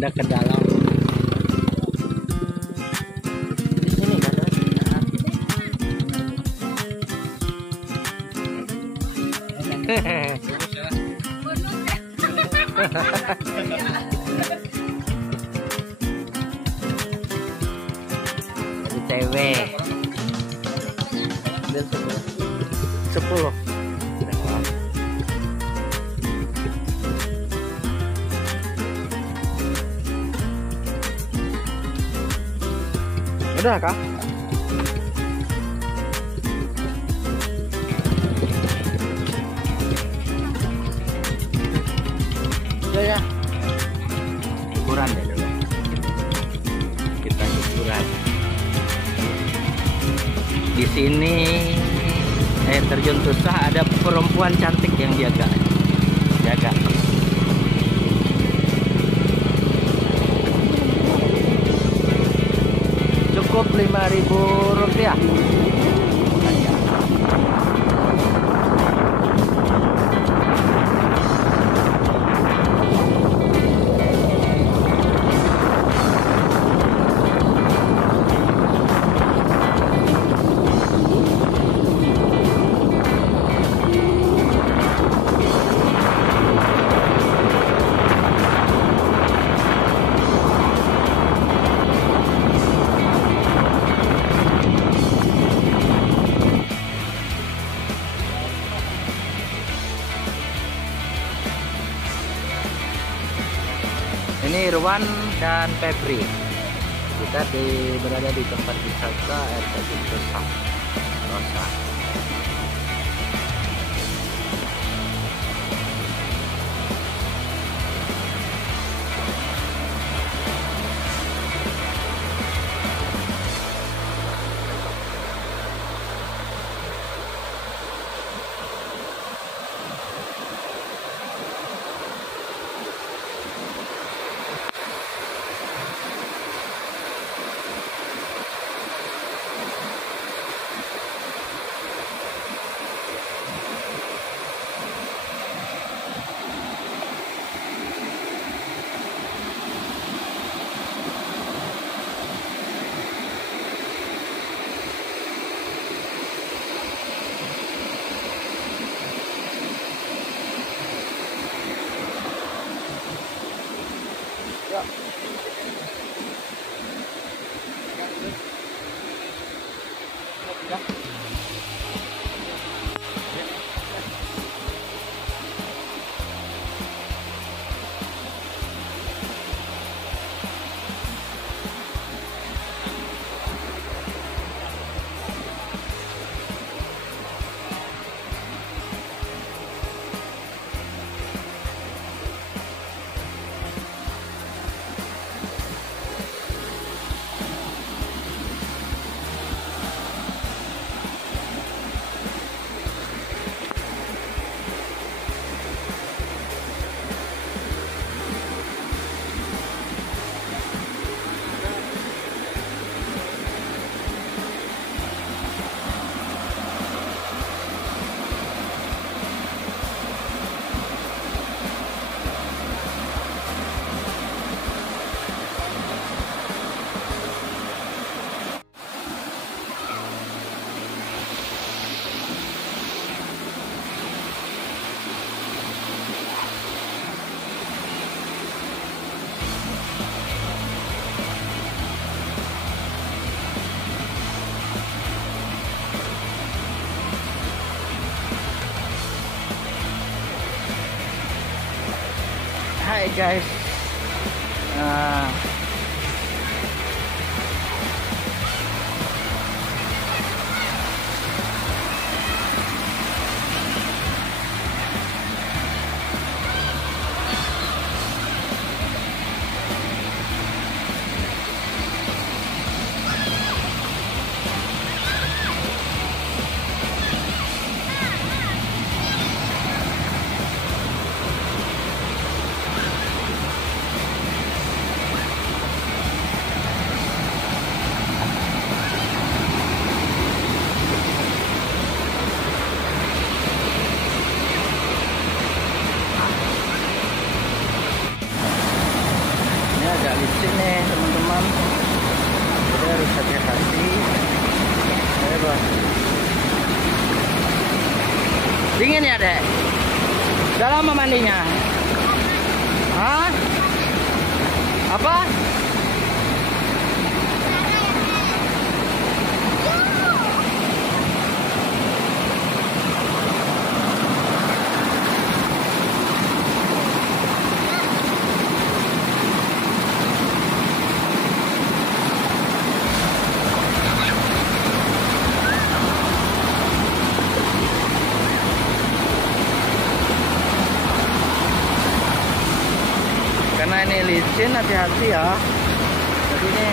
Anda ke dalam. Di sini kan? Ada cewek. 10. Udah kah? Ya. Ukuran deh dulu. Kita ukuran. Di sini air terjun Tusah ada perempuan cantik yang jaga. Cukup Rp5.000. Ini Irwan dan Febri. Kita berada di tempat wisata air terjun Tusah. Hai guys. agak licin nih teman-teman, jadi harus hati-hati. Dingin ya dek? Udah lama mandinya? Hah? Apa? Karena ini licin, hati-hati ya. Jadi ini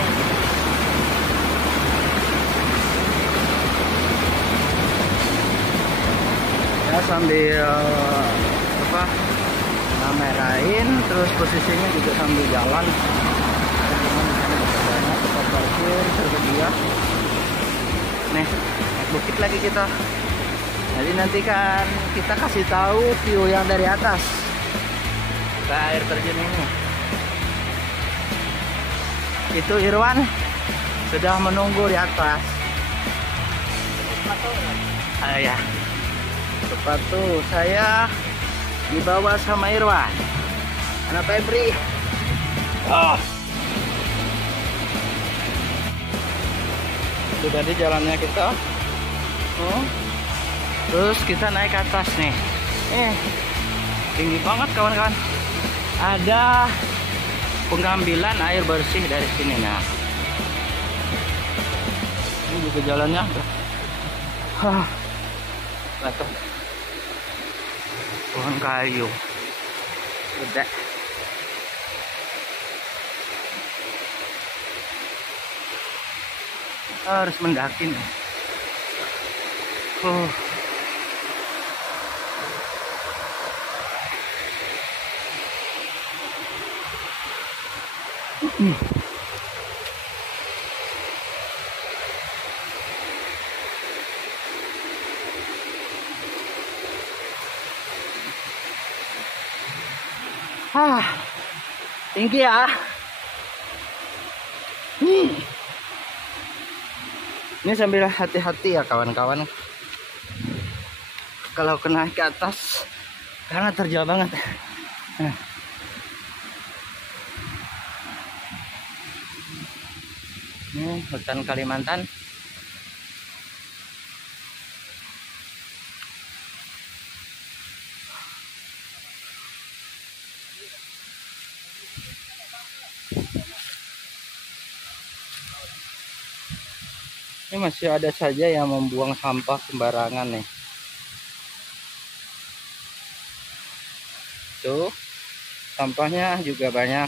ya sambil apa kamerain, terus posisinya juga sambil jalan. Tempat parkir tersedia. Nih, naik bukit lagi kita. Jadi nanti kan kita kasih tahu view yang dari atas ke air terjun ini. Itu Irwan sudah menunggu di atas. Ya, sepatu saya dibawa sama Irwan. Anak Febri. Itu tadi jalannya kita. Terus kita naik ke atas nih. Tinggi banget kawan-kawan. Ada pengambilan air bersih dari sini. Nah, ini juga jalannya atau pohon kayu gede. Harus mendaki nih. Tinggi ya. Ini sambil hati-hati ya kawan-kawan, kalau kena ke atas karena terjal banget. Ini hutan Kalimantan. Ini masih ada saja yang membuang sampah sembarangan nih. Tuh, sampahnya juga banyak.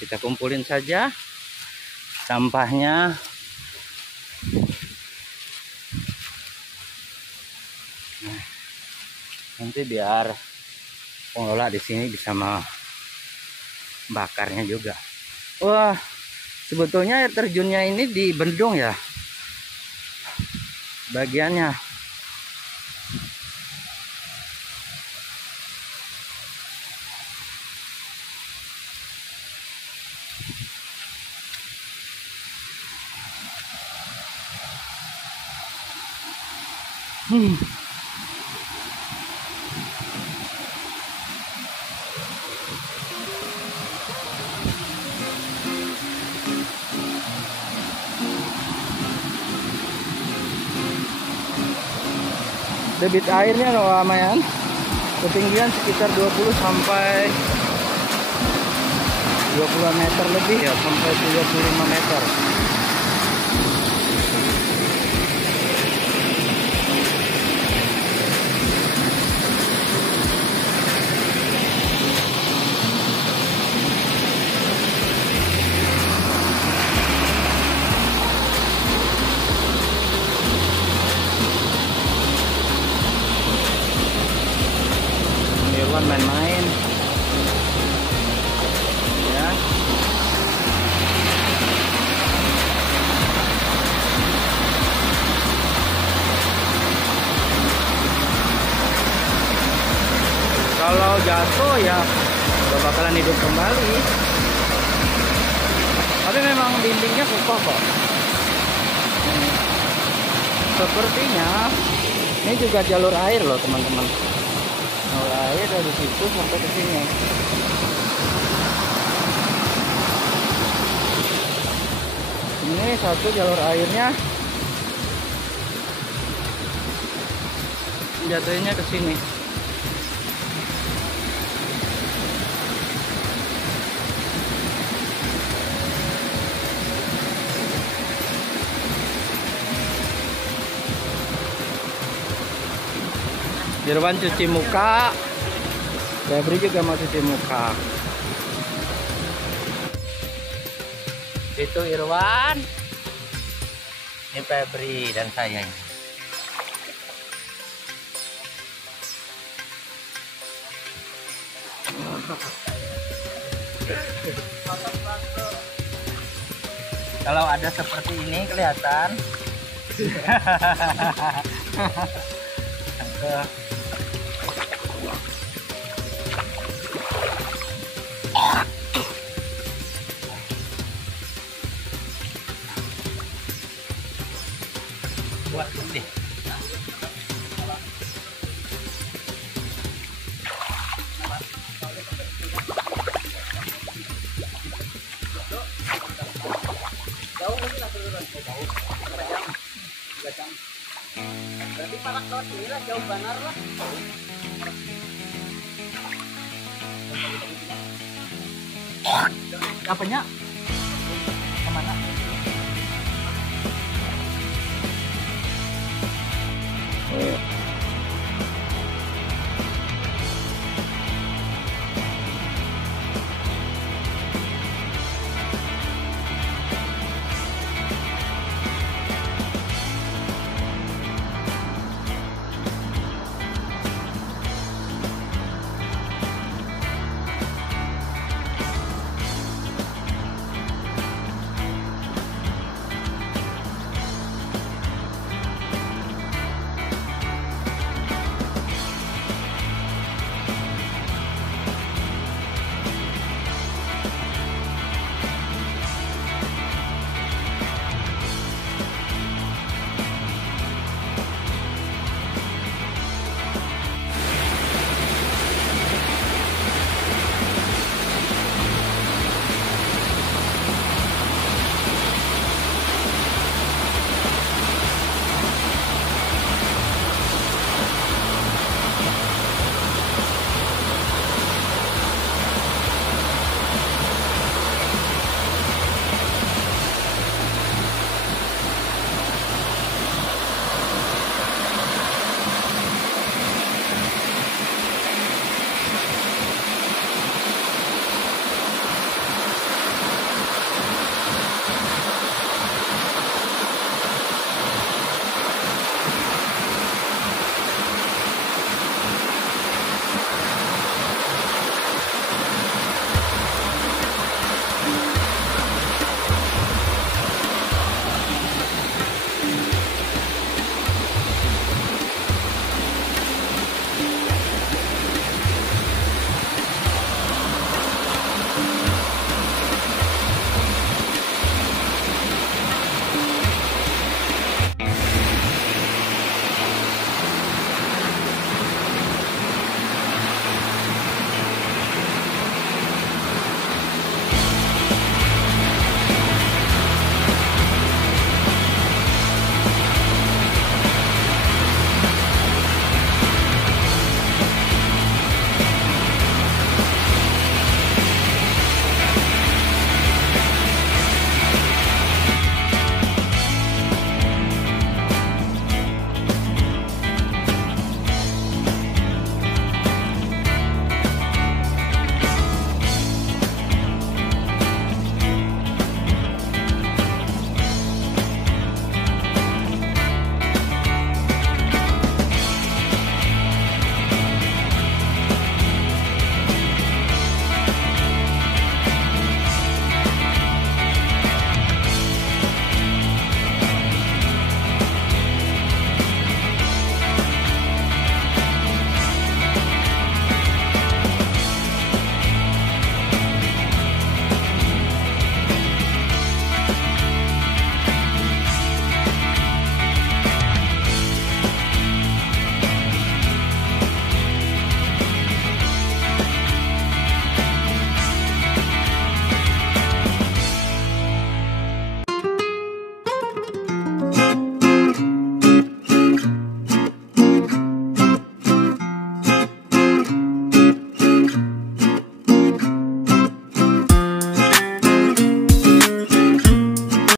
Kita kumpulin saja sampahnya. Nah, nanti biar pengelola di sini bisa bakarnya juga. Wah, sebetulnya air terjunnya ini di bendung ya bagiannya. Debit airnya lumayan, ketinggian sekitar 20 sampai 20 meter lebih ya, sampai 35 meter. Main-main ya. kalau jatuh ya gak bakalan hidup kembali. Tapi memang dindingnya kokoh kok. Sepertinya ini juga jalur air loh teman-teman. Jalur air dari situ sampai ke sini. Ini satu jalur airnya jatuhnya ke sini. Irwan cuci muka, Febri juga mau cuci muka. Itu Irwan, ini Febri dan saya ini. Kalau ada seperti ini kelihatan. Buat deh. Berarti parak lewat sini lah, jauh banar lah. Apanya? Kemana?